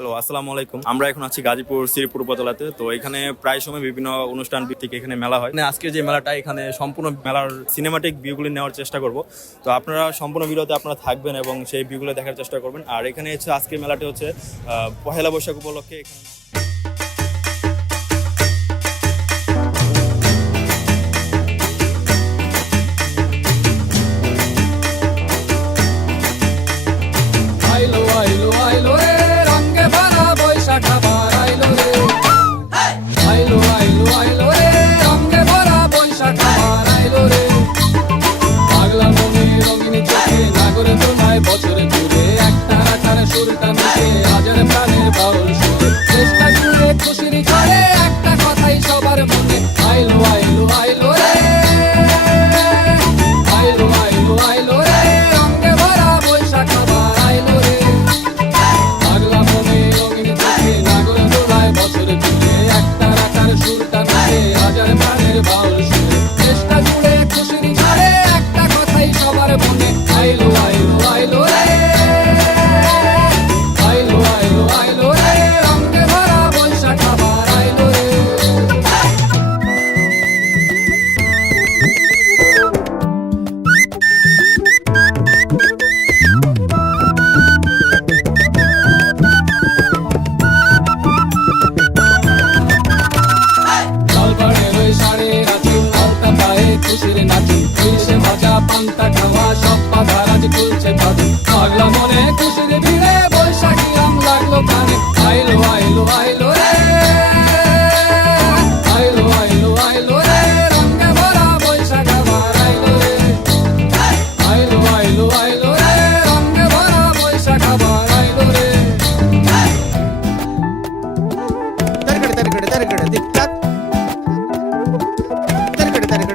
Hello, আসসালামু আলাইকুম। আমরা এখন আছি গাজীপুর শ্রীপুর উপজেলাতে। তো এখানে প্রায় সময় বিভিন্ন অনুষ্ঠান ভিত্তিক এখানে মেলা হয়। মানে আজকের যে মেলাটা, এখানে সম্পূর্ণ মেলার সিনেমাটিক ভিউগুলি নেওয়ার চেষ্টা করব। তো আপনারা সম্পূর্ণ ভিডিওতে আপনারা থাকবেন এবং সেই ভিউগুলো দেখার চেষ্টা করবেন। আর এখানে হচ্ছে আজকের মেলাটি হচ্ছে পহেলা বৈশাখ উপলক্ষে এখানে আইলো আইলো আইলো রে রঙে ভরা বৈশাখ আবার আইলো রে আইলো আইলো আইলো রে রঙে ভরা বৈশাখ আবার আইলো রে পাগলা মনে রঙিন চোখে নাগরে তোমায় বছরে ঘুরে একটা রাখার সুরটা মিশে হাজার প্রাণের বাউল সুরে চেষ্টা জুড়ে খুশির ঝড়ে একটা কথাই সবার মনে আইলো আইলো আইলো রে আইলো আইলো আইলো রে রঙে ভরা বৈশাখ আবার আইলো রে পাগলা মনে রঙিন চোখে নাগরে দোলায় বছরে ঘুরে একটা রাখার সুরটা মিশে হাজার প্রাণের বাউল সুরে চেষ্টা জুড়ে খুশির ঝড়ে একটা কথাই সবার মনে আইলো আইলো আইলো রে আইলো আইলো আইলো রে রঙে ভরা বৈশাখ আবার আইলো রে জলপাড়ের ওই শাড়ি রাখি আলতা পায়ে খুশির নাচি এসে ভাজা পান্তা খাওয়া সব বাধা রাজ খুলছে ভাবি পাগলা মনে খুশির ভিড়ে বৈশাখী রাম লাগলো কানে আইলো আইলো আইলো রে আইলো আইলো আইলো রে রঙে ভরা বৈশাখ আবার আইলো রে আইলো আইলো আইলো রে রঙে ভরা বৈশাখ আবার আইলো রে Targada tic tac.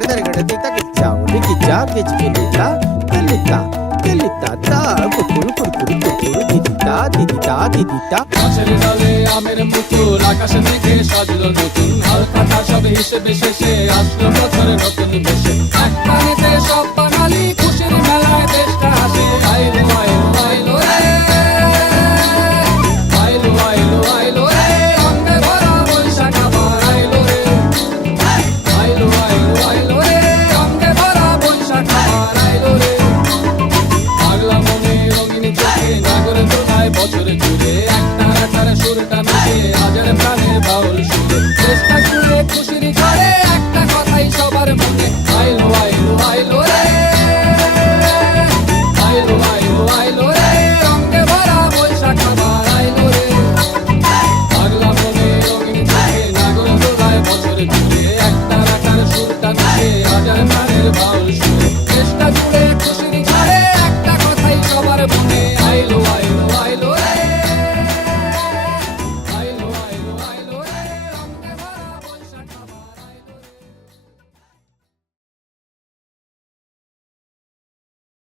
Targada tic tac. Ciao, Nikita, Kichkilita, Kelita, Kelita, ta, kukuru, kukuru, kukuru, didita, didita, didita. গাছের ডালে আমের মুকুর আকাশে মেঘে সাজলো নতুন হালখাতা সব হিসেবে শেষে আসলো বছরের নতুন বেশে এক পানিতে সব বাঙালি খুশির মেলায় দেশটা হাসে আইলো আইলো আইলো রে আইলো আইলো আইলো রে রঙে ভরা বৈশাখ আবার আইলো রে আইলো আইলো আইলো রে রঙে ভরা বৈশাখ আবার আইলো রে পাগলা মনে রঙিন চোখে নাগরে দোলায় বছরে ঘুরে একটা রাখার সুরটা মিশে হাজার প্রাণের বাউল সুরে চেষ্টা জুড়ে খুশির